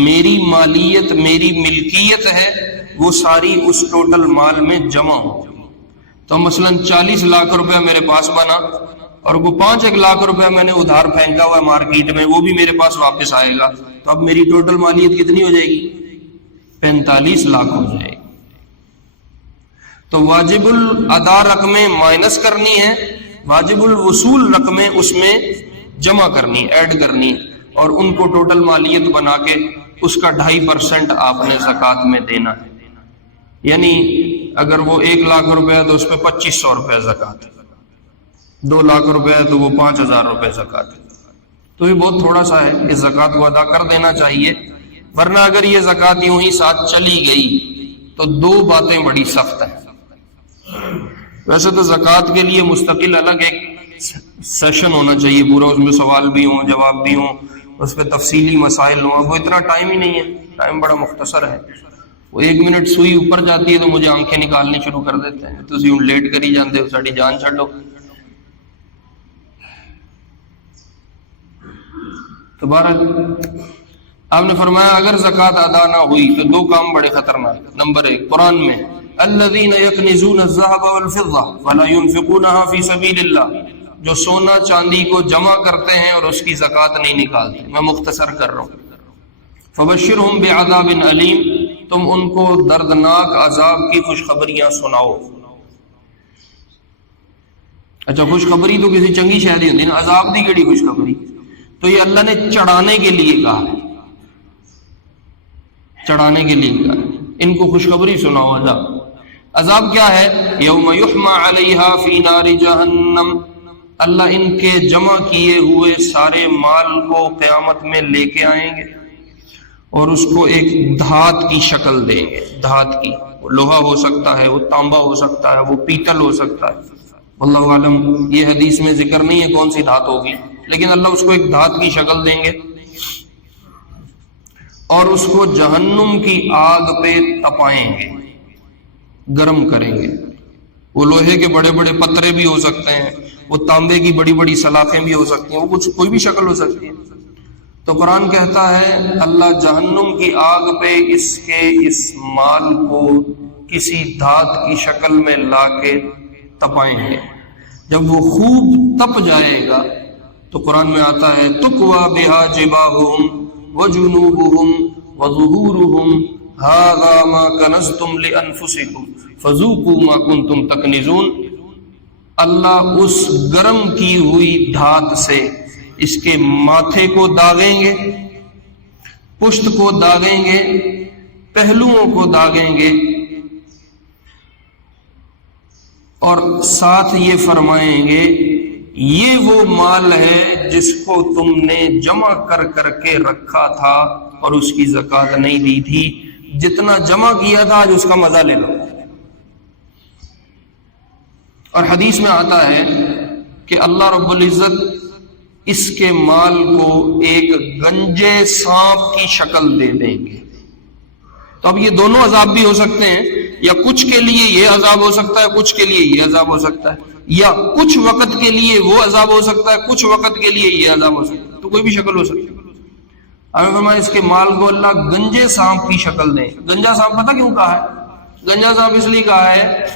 میری مالیت، میری ملکیت ہے، وہ ساری اس ٹوٹل مال میں جمع ہوگی۔ تو مثلا 40 لاکھ روپے میرے پاس بنا اور وہ 5 لاکھ روپے میں نے ادھار پھینکا ہوا ہے مارکیٹ میں، وہ بھی میرے پاس واپس آئے گا، تو اب میری ٹوٹل مالیت کتنی ہو جائے گی؟ 45 لاکھ ہو جائے گی۔ تو واجب الادا رقمیں مائنس کرنی ہے، واجب الوصول رقمیں اس میں جمع کرنی، ایڈ کرنی، اور ان کو ٹوٹل مالیت بنا کے اس کا 2.5% آپ نے زکوٰۃ میں دینا ہے. یعنی اگر وہ 1 لاکھ روپے ہے تو اس پہ 2500 روپے زکوٰۃ ہے، 2 لاکھ روپے ہے تو وہ 5000 روپے زکوٰۃ ہے. تو یہ بہت تھوڑا سا ہے، اس زکوٰۃ کو ادا کر دینا چاہیے. ورنہ اگر یہ زکوٰۃ یوں ہی ساتھ چلی گئی تو 2 باتیں بڑی سخت ہیں. ویسے تو زکوٰۃ کے لیے مستقل الگ ایک سیشن ہونا چاہیے پورا، اس میں سوال بھی ہوں، جواب بھی ہوں، اس پہ تفصیلی مسائل ہوں. وہ اتنا ٹائم ہی نہیں ہے، ٹائم بڑا مختصر ہے. وہ 1 منٹ سوئی اوپر جاتی ہے تو مجھے آنکھیں نکالنی شروع کر دیتے ہیں، تسی ہوں لیٹ کری جاندے ہو، ساڈی جان چھڈو. تو بہرحال آپ نے فرمایا اگر زکوٰۃ ادا نہ ہوئی تو 2 کام بڑے خطرناک. نمبر 1 قرآن میں الذین یکنزون الذهب والفضة ولا ينفقونها فی سبیل اللہ، جو سونا چاندی کو جمع کرتے ہیں اور اس کی زکوٰۃ نہیں نکالتے. میں مختصر کر رہا ہوں. فبشرهم بعذاب علیم، تم ان کو دردناک عذاب کی خوشخبریاں سناؤ. اچھا خوشخبری تو کسی چنگی شاید ہی ہوتی ہے نا، عذاب دی کیڑی خوشخبری؟ تو یہ اللہ نے چڑھانے کے لیے کہا ہے، چڑھانے کے لیے کہا ہے. ان کو خوشخبری سناؤ. عذاب کیا ہے؟ یوم یحمى علیہا فی نار جہنم، اللہ ان کے جمع کیے ہوئے سارے مال کو قیامت میں لے کے آئیں گے اور اس کو ایک دھات کی شکل دیں گے. دھات کی، وہ لوہا ہو سکتا ہے، وہ تانبا ہو سکتا ہے، وہ پیتل ہو سکتا ہے، واللہ عالم. یہ حدیث میں ذکر نہیں ہے کون سی دھات ہوگی، لیکن اللہ اس کو ایک دھات کی شکل دیں گے اور اس کو جہنم کی آگ پہ تپائیں گے، گرم کریں گے. وہ لوہے کے بڑے بڑے پترے بھی ہو سکتے ہیں، وہ تانبے کی بڑی بڑی سلاخیں بھی ہو سکتی ہیں، وہ کچھ کوئی بھی شکل ہو سکتی ہے. تو قرآن کہتا ہے اللہ جہنم کی آگ پہ اس مال کو کسی دھات کی شکل میں لا کے تپائیں گے. جب وہ خوب تپ جائے گا تو قرآن میں آتا ہے تقوی بہا جباہہم وجنوبہم وظہورہم ھذا ما کنزتم لانفسکم فذوقوا ما کنتم تکنزون. اللہ اس گرم کی ہوئی دھات سے اس کے ماتھے کو داغیں گے، پشت کو داغیں گے، پہلوؤں کو داغیں گے، اور ساتھ یہ فرمائیں گے یہ وہ مال ہے جس کو تم نے جمع کر کر کے رکھا تھا اور اس کی زکوٰۃ نہیں دی تھی. جتنا جمع کیا تھا آج اس کا مزہ لے لو. اور حدیث میں آتا ہے کہ اللہ رب العزت اس کے مال کو ایک گنجے سانپ کی شکل دے دیں گے. تو اب یہ دونوں عذاب بھی ہو سکتے ہیں، یا کچھ کے لیے یہ عذاب ہو سکتا ہے، کچھ کے لیے یہ عذاب ہو سکتا ہے، یا کچھ وقت کے لیے وہ عذاب ہو سکتا ہے، کچھ وقت کے لیے یہ عذاب ہو سکتا ہے. تو کوئی بھی شکل ہو سکتی ہے. ہمیں فرمایا اس کے مال کو اللہ گنجے سانپ کی شکل دیں. گنجا سانپ پتہ کیوں کہا ہے؟ گنجا سانپ اس لیے کہا ہے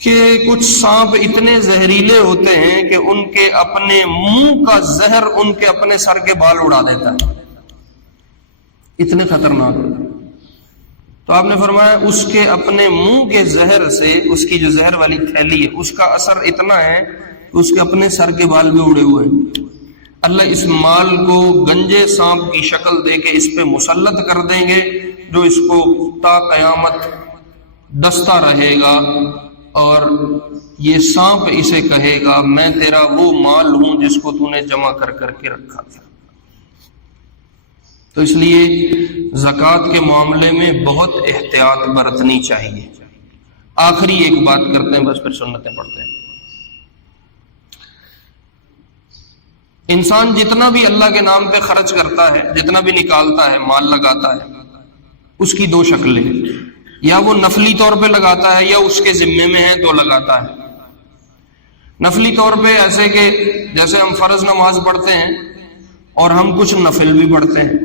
کہ کچھ سانپ اتنے زہریلے ہوتے ہیں کہ ان کے اپنے منہ کا زہر ان کے اپنے سر کے بال اڑا دیتا ہے، اتنے خطرناک ہوتے ہیں. تو آپ نے فرمایا اس کے اپنے منہ کے زہر سے، اس کی جو زہر والی تھیلی ہے اس کا اثر اتنا ہے کہ اس کے اپنے سر کے بال بھی اڑے ہوئے ہیں. اللہ اس مال کو گنجے سانپ کی شکل دے کے اس پہ مسلط کر دیں گے، جو اس کو تا قیامت ڈستا رہے گا، اور یہ سانپ اسے کہے گا میں تیرا وہ مال ہوں جس کو تو نے جمع کر کر کے رکھا تھا. تو اس لیے زکوٰۃ کے معاملے میں بہت احتیاط برتنی چاہیے. آخری ایک بات کرتے ہیں، بس پھر سنتیں پڑھتے ہیں. انسان جتنا بھی اللہ کے نام پہ خرچ کرتا ہے، جتنا بھی نکالتا ہے، مال لگاتا ہے، اس کی 2 شکلیں، یا وہ نفلی طور پہ لگاتا ہے یا اس کے ذمے میں ہے تو لگاتا ہے. نفلی طور پہ ایسے کہ جیسے ہم فرض نماز پڑھتے ہیں اور ہم کچھ نفل بھی پڑھتے ہیں.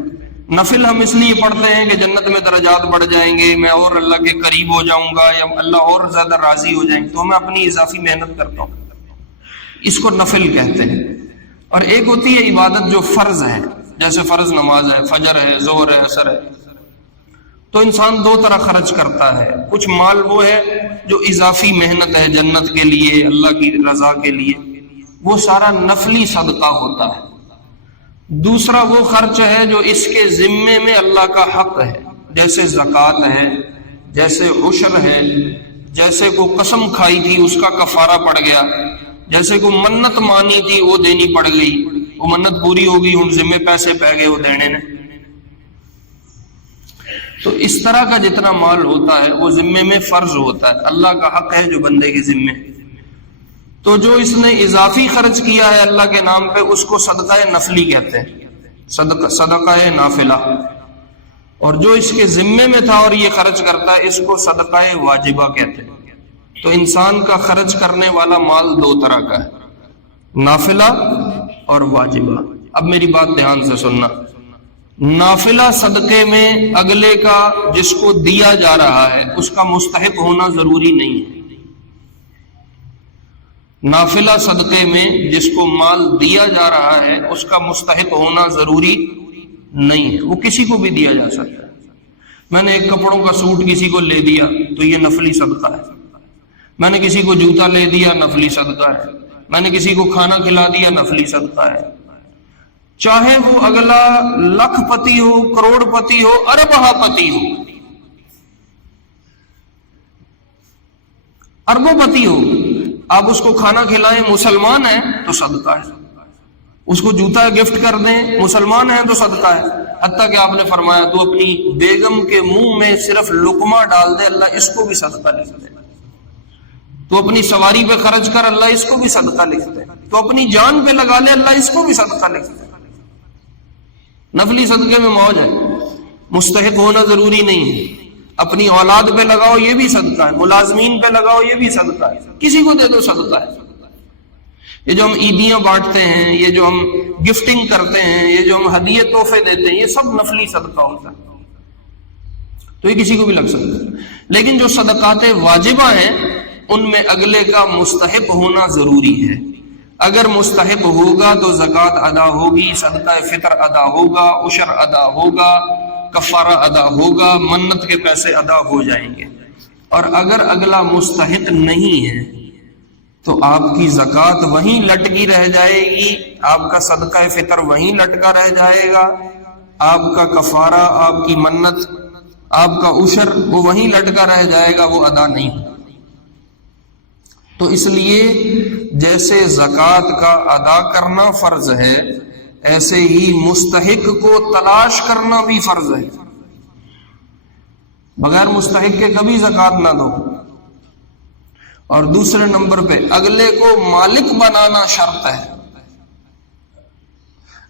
نفل ہم اس لیے پڑھتے ہیں کہ جنت میں درجات بڑھ جائیں گے، میں اور اللہ کے قریب ہو جاؤں گا، یا اللہ اور زیادہ راضی ہو جائیں گے، تو میں اپنی اضافی محنت کرتا ہوں، اس کو نفل کہتے ہیں. اور ایک ہوتی ہے عبادت جو فرض ہے، جیسے فرض نماز ہے، فجر ہے، ظہر ہے، عصر ہے. تو انسان 2 طرح خرچ کرتا ہے. کچھ مال وہ ہے جو اضافی محنت ہے جنت کے لیے، اللہ کی رضا کے لیے، وہ سارا نفلی صدقہ ہوتا ہے. دوسرا وہ خرچ ہے جو اس کے ذمے میں اللہ کا حق ہے، جیسے زکوٰۃ ہے، جیسے عشر ہے، جیسے کو قسم کھائی تھی اس کا کفارہ پڑ گیا، جیسے کو منت مانی تھی وہ دینی پڑ گئی، وہ منت پوری ہو گئی، ہن ذمے پیسے پہ گئے وہ دینے نے۔ تو اس طرح کا جتنا مال ہوتا ہے وہ ذمے میں فرض ہوتا ہے، اللہ کا حق ہے جو بندے کے ذمے۔ تو جو اس نے اضافی خرچ کیا ہے اللہ کے نام پہ اس کو صدقہ نفلی کہتے ہیں، صدقہ نافلہ، اور جو اس کے ذمے میں تھا اور یہ خرچ کرتا ہے اس کو صدقہ واجبہ کہتے ہیں۔ تو انسان کا خرچ کرنے والا مال دو طرح کا ہے، نافلہ اور واجبہ۔ اب میری بات دھیان سے سننا، نافلہ صدقے میں اگلے کا جس کو دیا جا رہا ہے اس کا مستحق ہونا ضروری نہیں ہے۔ نافلہ صدقے میں جس کو مال دیا جا رہا ہے اس کا مستحق ہونا ضروری نہیں ہے، وہ کسی کو بھی دیا جا سکتا ہے۔ میں نے ایک کپڑوں کا سوٹ کسی کو لے دیا تو یہ نفلی صدقہ ہے، میں نے کسی کو جوتا لے دیا نفلی صدقہ ہے، میں نے کسی کو کھانا کھلا دیا نفلی صدقہ ہے، چاہے وہ اگلا لاکھ پتی ہو، کروڑ پتی ہو، اربہ پتی ہو، اربوں پتی ہو، آپ اس کو کھانا کھلائیں مسلمان ہیں تو صدقہ ہے، اس کو جوتا گفٹ کر دیں مسلمان ہیں تو صدقہ ہے۔ حتیٰ کہ آپ نے فرمایا تو اپنی بیگم کے منہ میں صرف لقمہ ڈال دے اللہ اس کو بھی صدقہ لکھ دے، تو اپنی سواری پہ خرچ کر اللہ اس کو بھی صدقہ لکھ دے، تو اپنی جان پہ لگا لے اللہ اس کو بھی صدقہ لکھ دے۔ نفلی صدقے میں موج ہے، مستحق ہونا ضروری نہیں ہے۔ اپنی اولاد پہ لگاؤ یہ بھی صدقہ ہے، ملازمین پہ لگاؤ یہ بھی صدقہ ہے، کسی کو دے دو صدقہ ہے۔ یہ جو ہم عیدیاں بانٹتے ہیں، یہ جو ہم گفٹنگ کرتے ہیں، یہ جو ہم ہدیے تحفے دیتے ہیں، یہ سب نفلی صدقہ ہوتا ہے، تو یہ کسی کو بھی لگ سکتا ہے۔ لیکن جو صدقات واجبہ ہیں ان میں اگلے کا مستحق ہونا ضروری ہے۔ اگر مستحق ہوگا تو زکوٰۃ ادا ہوگی، صدقہ فطر ادا ہوگا، عشر ادا ہوگا، کفارہ ادا ہوگا، منت کے پیسے ادا ہو جائیں گے۔ اور اگر اگلا مستحق نہیں ہے تو آپ کی زکوٰۃ وہیں لٹکی رہ جائے گی، آپ کا صدقہ فطر وہیں لٹکا رہ جائے گا، آپ کا کفارہ، آپ کی منت، آپ کا عشر وہ وہیں لٹکا رہ جائے گا، وہ ادا نہیں ہوگا۔ تو اس لیے جیسے زکوٰۃ کا ادا کرنا فرض ہے ایسے ہی مستحق کو تلاش کرنا بھی فرض ہے۔ بغیر مستحق کے کبھی زکوٰۃ نہ دو۔ اور دوسرے نمبر پہ اگلے کو مالک بنانا شرط ہے۔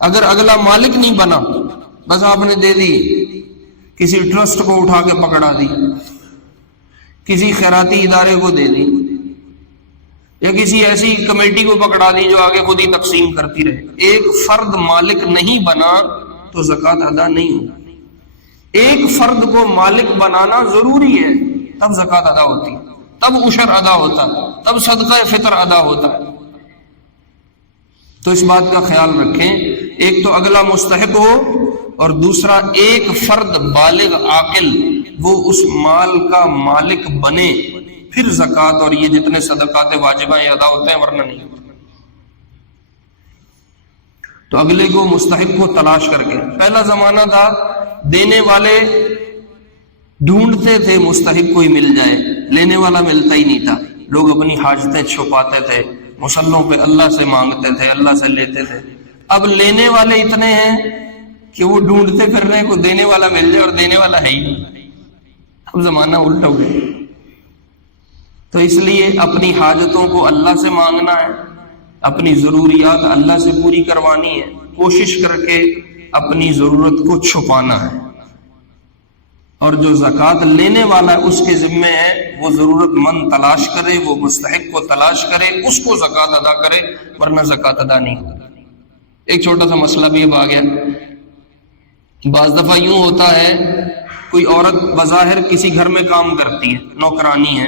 اگر اگلا مالک نہیں بنا، بس آپ نے دے دی، کسی ٹرسٹ کو اٹھا کے پکڑا دی، کسی خیراتی ادارے کو دے دی، یا کسی ایسی کمیٹی کو پکڑا دی جو آگے خود ہی تقسیم کرتی رہے، ایک فرد مالک نہیں بنا تو زکوٰۃ ادا نہیں ہوگی۔ ایک فرد کو مالک بنانا ضروری ہے، تب زکوٰۃ ادا ہوتی ہے، تب عشر ادا ہوتا ہے، تب صدقہ فطر ادا ہوتا ہے۔ تو اس بات کا خیال رکھیں، ایک تو اگلا مستحق ہو، اور دوسرا ایک فرد بالغ عاقل وہ اس مال کا مالک بنے، پھر زکوٰۃ اور یہ جتنے صدقات واجبہ یہ ادا ہوتے ہیں، ورنہ نہیں ہوتے۔ تو اگلے کو مستحق کو تلاش کر کے، پہلا زمانہ تھا دینے والے ڈھونڈتے تھے مستحق کوئی مل جائے، لینے والا ملتا ہی نہیں تھا، لوگ اپنی حاجتیں چھپاتے تھے، مصلوں پہ اللہ سے مانگتے تھے، اللہ سے لیتے تھے۔ اب لینے والے اتنے ہیں کہ وہ ڈھونڈتے پھر رہے ہیں کوئی دینے والا مل جائے، اور دینے والا ہے ہی نہیں۔ اب زمانہ الٹا ہو گیا۔ تو اس لیے اپنی حاجتوں کو اللہ سے مانگنا ہے، اپنی ضروریات اللہ سے پوری کروانی ہے، کوشش کر کے اپنی ضرورت کو چھپانا ہے۔ اور جو زکوٰۃ لینے والا ہے اس کے ذمے ہے وہ ضرورت مند تلاش کرے، وہ مستحق کو تلاش کرے، اس کو زکوٰۃ ادا کرے، ورنہ زکوٰۃ ادا نہیں ہوگی۔ ایک چھوٹا سا مسئلہ بھی اب آ گیا، بعض دفعہ یوں ہوتا ہے کوئی عورت بظاہر کسی گھر میں کام کرتی ہے، نوکرانی ہے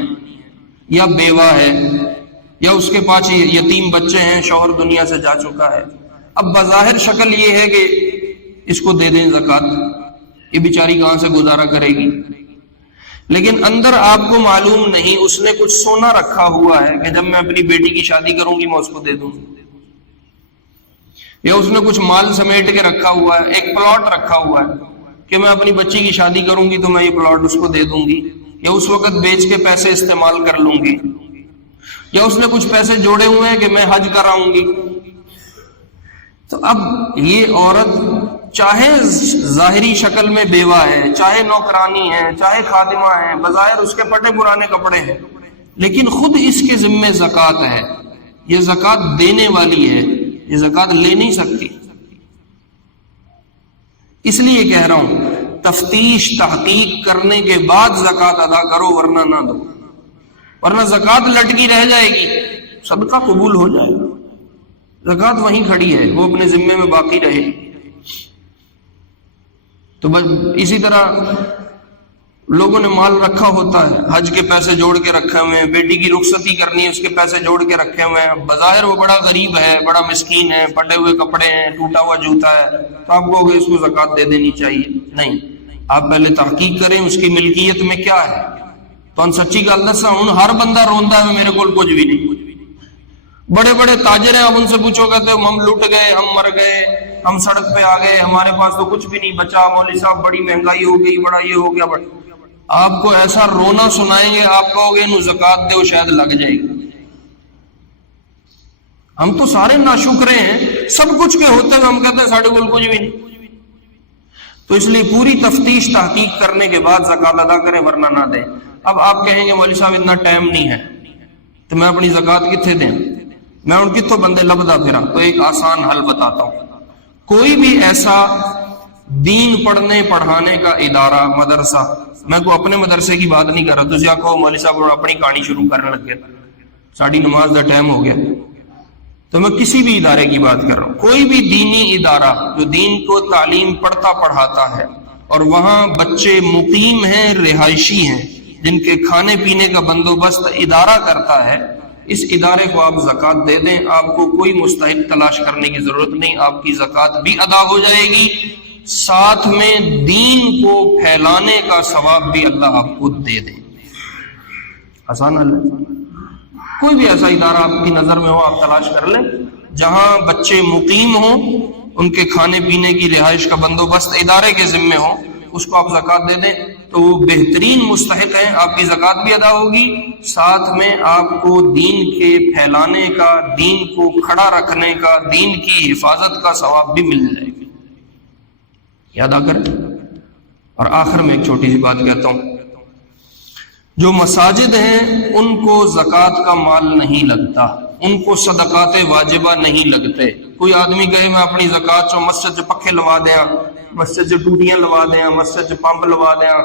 یا بیوہ ہے، یا اس کے پاس یتیم بچے ہیں، شوہر دنیا سے جا چکا ہے۔ اب بظاہر شکل یہ ہے کہ اس کو دے دیں زکوٰۃ، یہ بیچاری کہاں سے گزارا کرے گی، لیکن اندر آپ کو معلوم نہیں اس نے کچھ سونا رکھا ہوا ہے کہ جب میں اپنی بیٹی کی شادی کروں گی میں اس کو دے دوں گی۔ یا اس نے کچھ مال سمیٹ کے رکھا ہوا ہے، ایک پلاٹ رکھا ہوا ہے کہ میں اپنی بچی کی شادی کروں گی تو میں یہ پلاٹ اس کو دے دوں گی، یا اس وقت بیچ کے پیسے استعمال کر لوں گی، یا اس نے کچھ پیسے جوڑے ہوئے ہیں کہ میں حج کراؤں گی. تو اب یہ عورت چاہے ظاہری شکل میں بیوہ ہے، چاہے نوکرانی ہے، چاہے خادمہ ہے، بظاہر اس کے پٹے پرانے کپڑے ہیں، لیکن خود اس کے ذمے زکوٰۃ ہے، یہ زکوٰۃ دینے والی ہے، یہ زکوٰۃ لے نہیں سکتی. اس لیے کہہ رہا ہوں تفتیش تحقیق کرنے کے بعد زکوٰۃ ادا کرو، ورنہ نہ دو، ورنہ زکوٰۃ لٹکی رہ جائے گی، صدقہ قبول ہو جائے گا، زکوٰۃ وہیں کھڑی ہے، وہ اپنے ذمے میں باقی رہے. تو بس اسی طرح لوگوں نے مال رکھا ہوتا ہے، حج کے پیسے جوڑ کے رکھے ہوئے ہیں، بیٹی کی رخصتی کرنی ہے اس کے پیسے جوڑ کے رکھے ہوئے ہیں، بظاہر وہ بڑا غریب ہے، بڑا مسکین ہے، پھٹے ہوئے کپڑے ہیں، ٹوٹا ہوا جوتا ہے، تو آپ کہو گے اس کو زکوٰۃ دے دینی چاہیے. نہیں، آپ پہلے تحقیق کریں اس کی ملکیت میں کیا ہے. تو سچی گل دساں، ہن ہر بندہ روندا ہے میرے کول کچھ بھی نہیں. بڑے بڑے تاجر ہیں، آپ ان سے پوچھو کہتے ہم لٹ گئے، ہم مر گئے، ہم سڑک پہ آ گئے، ہمارے پاس تو کچھ بھی نہیں بچا، مولوی صاحب بڑی مہنگائی ہو گئی، بڑا یہ ہو گیا. آپ کو ایسا رونا سنائیں گے، آپ کہو گے انہوں زکوٰۃ دے، شاید لگ جائے گی. ہم تو سارے ناشکرے ہیں، سب کچھ کے ہوتے ہوئے ہم کہتے ہیں ساڑھے کول کچھ بھی نہیں. تو اس لیے پوری تفتیش تحقیق کرنے کے بعد زکوٰۃ ادا کریں، ورنہ نہ دیں. اب آپ کہیں گے مولوی صاحب اتنا ٹائم نہیں ہے تو میں اپنی زکوٰۃ کتنے دیں، میں ان کتوں بندے لبدا پھرا. تو ایک آسان حل بتاتا ہوں. کوئی بھی ایسا دین پڑھنے پڑھانے کا ادارہ، مدرسہ، میں کو اپنے مدرسے کی بات نہیں کر رہا، تجھے آکھو مولوی صاحب اپنی کہانی شروع کرنے لگ گیا، ساڑھی نماز دا ٹائم ہو گیا. تو میں کسی بھی ادارے کی بات کر رہا ہوں، کوئی بھی دینی ادارہ جو دین کو تعلیم پڑھتا پڑھاتا ہے اور وہاں بچے مقیم ہیں، رہائشی ہیں، جن کے کھانے پینے کا بندوبست ادارہ کرتا ہے، اس ادارے کو آپ زکوٰۃ دے دیں. آپ کو کوئی مستحق تلاش کرنے کی ضرورت نہیں، آپ کی زکوٰۃ بھی ادا ہو جائے گی، ساتھ میں دین کو پھیلانے کا ثواب بھی اللہ آپ کو دے دے. آسان حل ہے. کوئی بھی ایسا ادارہ آپ کی نظر میں ہو، آپ تلاش کر لیں جہاں بچے مقیم ہوں، ان کے کھانے پینے کی رہائش کا بندوبست ادارے کے ذمے ہو، اس کو آپ زکوٰۃ دے دیں تو وہ بہترین مستحق ہیں، آپ کی زکوٰۃ بھی ادا ہوگی، ساتھ میں آپ کو دین کے پھیلانے کا، دین کو کھڑا رکھنے کا، دین کی حفاظت کا ثواب بھی مل جائے گا. یاد آ کر. اور آخر میں ایک چھوٹی سی بات کہتا ہوں، جو مساجد ہیں ان کو زکوٰۃ کا مال نہیں لگتا، ان کو صدقات واجبہ نہیں لگتے. کوئی آدمی کہے میں اپنی زکوٰۃ چو مسجد چ پکھے لوا دیاں، مسجد چ ٹوٹیاں لوا دیاں، مسجد چ پمپ لوا دیاں،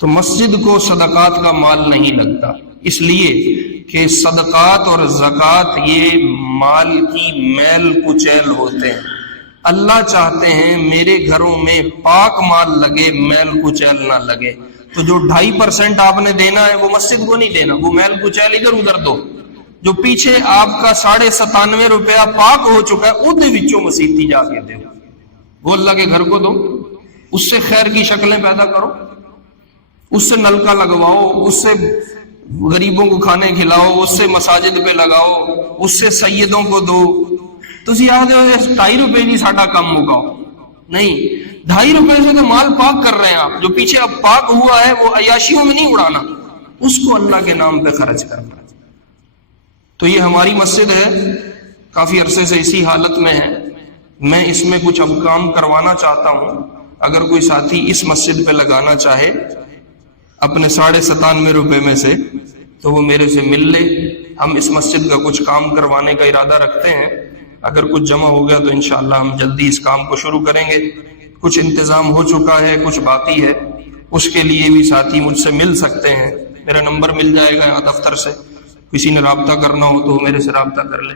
تو مسجد کو صدقات کا مال نہیں لگتا، اس لیے کہ صدقات اور زکوٰۃ یہ مال کی میل کچیل ہوتے ہیں. اللہ چاہتے ہیں میرے گھروں میں پاک مال لگے، میل کچیل نہ لگے. تو جو 2.5% آپ نے دینا ہے وہ مسجد کو نہیں دینا، وہ میل کچیل ادھر ادھر دو. جو پیچھے آپ کا 97.5 روپیہ پاک ہو چکا ہے وہ وچوں مسیتی جا کے دو، وہ اللہ کے گھر کو دو، اس سے خیر کی شکلیں پیدا کرو، اس سے نلکا لگواؤ، اس سے غریبوں کو کھانے کھلاؤ، اس سے مساجد پہ لگاؤ، اس سے سیدوں کو دو. تسی یاد ہو 2.5 روپے کی ساڈا کم مکاؤ نہیں، 2.5 روپے سے تو مال پاک کر رہے ہیں آپ. جو پیچھے اب پاک ہوا ہے وہ عیاشیوں میں نہیں اڑانا، اس کو اللہ کے نام پہ خرچ کرنا. تو یہ ہماری مسجد ہے، کافی عرصے سے اسی حالت میں ہے. میں اس میں کچھ اب کام کروانا چاہتا ہوں. اگر کوئی ساتھی اس مسجد پہ لگانا چاہے اپنے 97.5 روپے میں سے تو وہ میرے سے مل لے. ہم اس مسجد کا کچھ کام کروانے کا ارادہ رکھتے ہیں. اگر کچھ جمع ہو گیا تو انشاءاللہ ہم جلدی اس کام کو شروع کریں گے. کچھ انتظام ہو چکا ہے، کچھ باقی ہے، اس کے لیے بھی ساتھی مجھ سے مل سکتے ہیں. میرا نمبر مل جائے گا یہاں دفتر سے، کسی نے رابطہ کرنا ہو تو میرے سے رابطہ کر لے.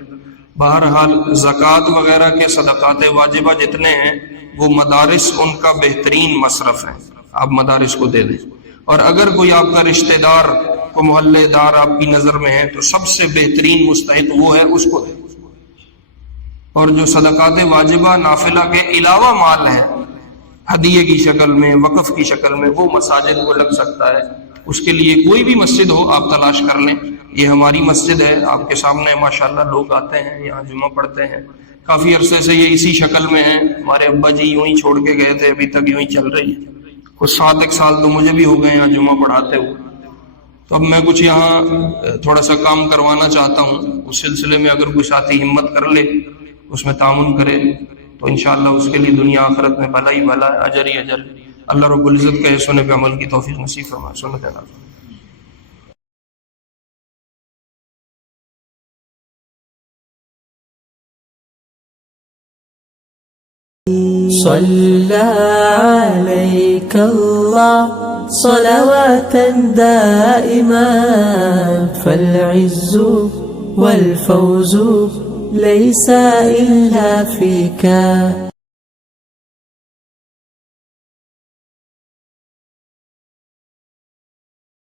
بہرحال زکوٰۃ وغیرہ کے صدقات واجبہ جتنے ہیں وہ مدارس ان کا بہترین مصرف ہے، آپ مدارس کو دے دیں. اور اگر کوئی آپ کا رشتہ دار، کو محلے دار آپ کی نظر میں ہے تو سب سے بہترین مستحق وہ ہے، اس کو دیں. اور جو صدقات واجبہ نافلہ کے علاوہ مال ہے، ہدیے کی شکل میں، وقف کی شکل میں، وہ مساجد کو لگ سکتا ہے. اس کے لیے کوئی بھی مسجد ہو آپ تلاش کر لیں، یہ ہماری مسجد ہے، آپ کے سامنے ماشاءاللہ لوگ آتے ہیں یہاں جمعہ پڑھتے ہیں، کافی عرصے سے یہ اسی شکل میں ہیں، ہمارے ابا جی یوں ہی چھوڑ کے گئے تھے، ابھی تک یوں ہی چل رہی ہے، کچھ 7 سال تو مجھے بھی ہو گئے یہاں جمعہ پڑھاتے ہوئے۔ تو اب میں کچھ یہاں تھوڑا سا کام کروانا چاہتا ہوں، اس سلسلے میں اگر کوئی ساتھی ہمت کر لے، اس میں تعاون کرے تو انشاءاللہ اس کے لیے دنیا آخرت میں بھلا ہی بھلا، اجر ہی اجر۔ اللہ رب العزت کے سننے پہ عمل کی توفیق نصیب فرمائے۔ سنت اللہ۔ صلى عليك الله صلواتا دائما، فالعز والفوز ليس إلا فيك